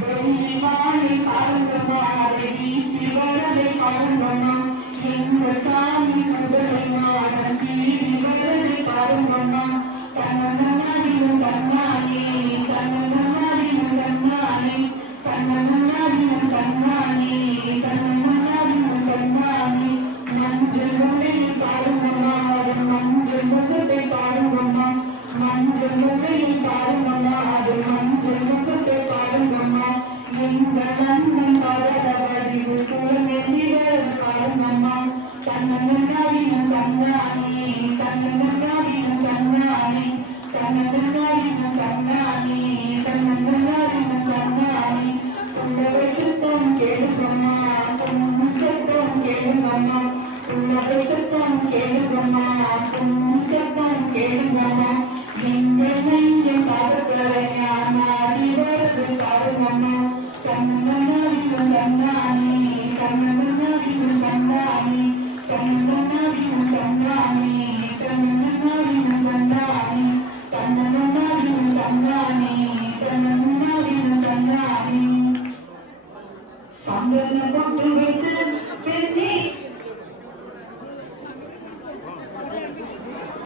வெள்ளிமாலை காரணமா வீசி வரதை காரணமா எங்க சாமி சுடலை மான சீரி வரதை காரணமா கண்ணனாரின் கண்ணானே கண்ணனாரின் கண்ணானே கண்ணனாரின் கண்ணானே கண்ணனாரின் கண்ணானே மஞ்சள் முறையை காரணமா மஞ்சள் முகத்தை காரணமா மஞ்சள் முறையை காரணமா அது மஞ்சள் முகத்தை காரணமா எந்த நன்மை காரணவடிவு சூழ்நிலை காரணமா கண்ணனாரின் கண்ணானே கண்ணனாரின் கண்ணானே கண்ணனாரின் கண்ணானே கண்ணனாரின் கண்ணானே உள்ளவை சுத்தம் கேளுங்கம்மா பொண்ணு சத்தம் கேளுங்கம்மா உள்ளவை சுத்தம் கேளுங்கம்மா பொண்ணு சத்தம் கேளுங்கம்மா எங்கள் நெஞ்ச காதலையா நாடி வருது காருங்கம்மா கண்ணனாரின் கண்ணானே கண்ணனாரின் கண்ணானே கண்ணனாரின் கண்ணானே கண்ணனாரின் கண்ணானே கண்ணனாரின் கண்ணானே கண்ணனாரின் கண்ணானே சந்தன பொட்டு வைத்து பெண்ணே